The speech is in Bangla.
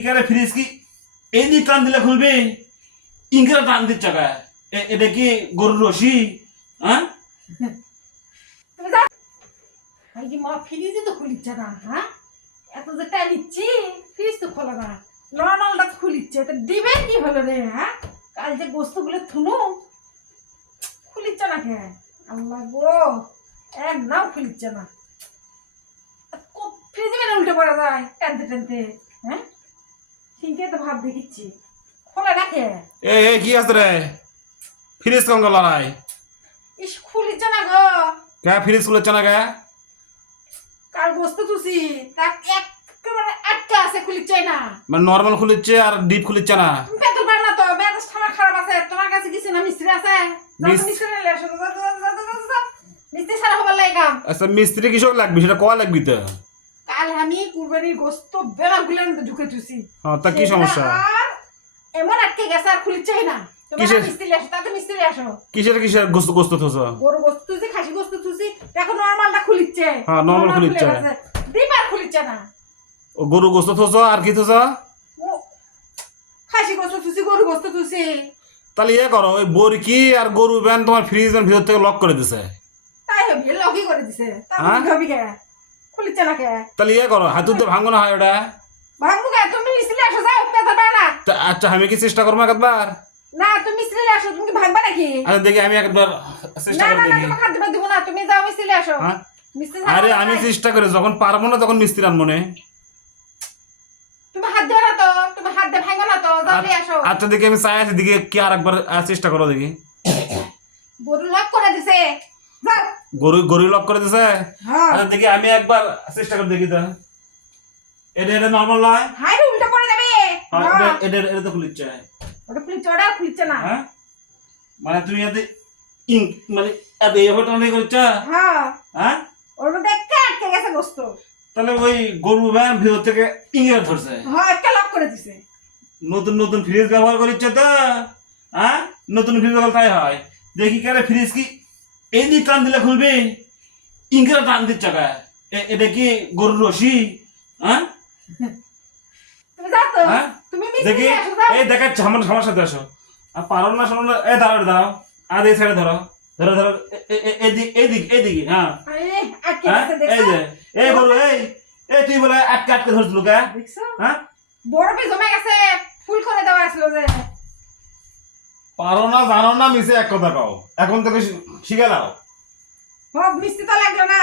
এখানে ফ্রিজ কি এই দিক টান দিলে খুলবে, ইনকারা টান দিচ্ছে এটা কি গরুর রশি? হ্যাঁ মা ফ্রিজই তো খুলিচ্ছে না। হ্যাঁ, এত যে টাইম নিচ্ছি ফ্রিজ তো খোলা না, নর্মালটা খুলিচ্ছে তো দিবে কি হলো রে? হ্যাঁ, কাল যে গোস্তগুলো থুনু খুলিচ্ছে না কে? আল্লাহ গো, এক নাও খুলিচ্ছে না। ফ্রিজে মেরে উল্টে পড়া যায় টানতে টানতে। হ্যাঁ, ঠিকই তো ভাব দেখিচ্ছি, খোলা রাখে। এ কি আছে রে? ফ্রিজ কম লড়াই ইস খুলিচ্ছে না গো। কে ফ্রিজ খুলেছে না কে? কাল গোস্ত তুসি তাক একেবারে আটকা আছে, খুলিচ্ছে না। মানে নর্মাল খুলেছে আর ডিপ খুলেছে না? পেট্রোল পার না তো, মেজাজ আমার খারাপ আছে। তোমার কাছে কিছু না মিস্ত্রি আছে? মিস্ত্রি নিলে আসো। মিস্ত্রি সারা হবার লাগে কাম। আচ্ছা মিস্ত্রি কিসব লাগবে সেটা কয়া লাগবি তো? কাল আমি কুরবানির গোস্ত বেলা গুলেন ঢুকে তুসি। হ্যাঁ তা কি সমস্যা? আর এমন আটকে গেছে আর খুলিচ্ছেই না। তোমার মিস্ত্রি আসো, তাতে মিস্ত্রি আসো। কিসের গোস্ত গোস্ত থস? গরু গোস্ত তুসি, খাসি গোস্ত তুসি, দেখো নরমালটা খুলিচ্ছে। হ্যাঁ নরমাল খুলিচ্ছে। দিবার খুলিচ্ছে না। ও গরু গোস্ত থস আর কি থস? খাসি গোস্ত তুসি, গরু গোস্ত তুসি। তাহলে ইয়ে করো, ওই বরকি আর গরু ব্যান তোমার ফ্রিজের ভিতর থেকে লক করে দিছে। তাই হবে, লগই করে দিছে। তারপর কি হবে কে? খুলিচ্ছে না কে? তাহলে ইয়ে করো, হাতুতে ভাঙো না হয় ওটা। ভাঙবো কে? তুমি মিস্ত্রি আসো, যাও পেতে পারে না। আচ্ছা আমি কি চেষ্টা করবো একবার? না, তুমি মিস্ত্রি আসো, তুমি কি ভাঙবা নাকি? আচ্ছা দেখি আমি একবার চেষ্টা না করে না না, দেখি। তোমাকে হাত দিবা দিব না, তুমি যাও মিস্ত্রি আসো। হ্যাঁ মিস্ত্রি আরে আমি চেষ্টা করে যখন পারবো না তখন মিস্ত্রি আনবো না। তুমি হাত দিবা না তো, তুমি হাত দিয়ে ভাঙবা না তো, যাও দিয়ে আসো। আচ্ছা দেখি আমি চাই আছি, দেখি কি আর একবার চেষ্টা করো দেখি। গরু লক করে দিছে, যাও। গরু লক করে দিছে। হ্যাঁ, আচ্ছা দেখি আমি একবার চেষ্টা করে দেখি তো। এটা নরমাল নয়? হাই রে, উল্টা করে দেবে। হ্যাঁ, এটা তো খুলিচ্ছে। ওটা খুলিচ্ছে, ওটা খুলিচ্ছে না। হ্যাঁ মানে তুমি এতে মানে এত এই ঘটনা নেই করছো? হ্যাঁ, হ্যাঁ ওর মধ্যে একটা আটকে গেছে গোস্ত। তাহলে ওই গরু ভ্যান ভিতর থেকে ইংরেজ ধরছে। হ্যাঁ, একটা লক করে দিছে। নতুন নতুন ফ্রিজ ব্যবহার করিচ্ছে তো। হ্যাঁ নতুন ফ্রিজ ব্যবহার তাই হয়। দেখি কেন ফ্রিজ কি এই দিক টান দিলে খুলবে, ইংরেজ টান দিচ্ছে এটা কি গরুর রশি? হ্যাঁ তুমি যাও তো, হ্যাঁ তুমি মিস্ত্রি দেখি আসো, যাও। এই দেখাচ্ছে আমার সাথে আসো। আর পারো না শোনো না, এই দাঁড়াও আর এই সাইডে ধরো ধরো ধরো এইদিকে। হ্যাঁ আরে আটকে হ্যাঁ গেছে, এই দেখছো? যে এই গরু এই তুই বলে আটকে আটকে ধরছিল কে? দেখছো? হ্যাঁ বরফে জমে গেছে, ফুল করে দেওয়া আসলো যে। পারো না জানো না মিশে এক কথা কও, এখন থেকে শিখে নাও। হোক, মিস্ত্রি তো লাগলো না।